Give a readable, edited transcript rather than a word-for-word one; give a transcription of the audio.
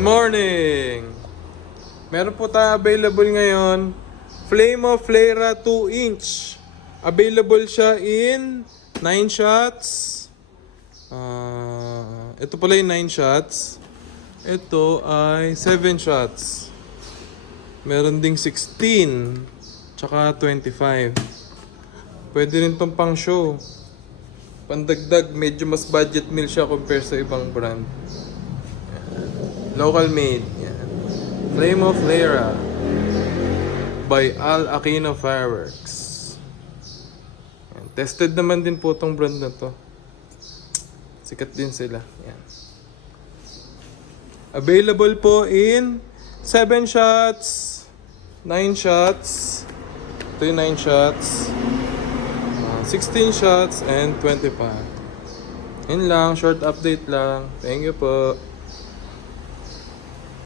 Morning! Meron po tayo available ngayon, Flame of Flera 2-inch. Available siya in 9 shots. Ito pala yung 9 shots. Ito ay 7 shots. Meron ding 16, tsaka 25. Pwede rin tong pang show. Pandagdag, medyo mas budget meal siya compare sa ibang brand. Local made. Yan. Flame of Flera by Al Aquino Fireworks. Yan. Tested naman din po tong brand na to. Sikat din sila. Yan. Available po in 7 shots, 9 shots, ito yung 9 shots, 16 shots, and 25. Yun lang, short update lang. Thank you po.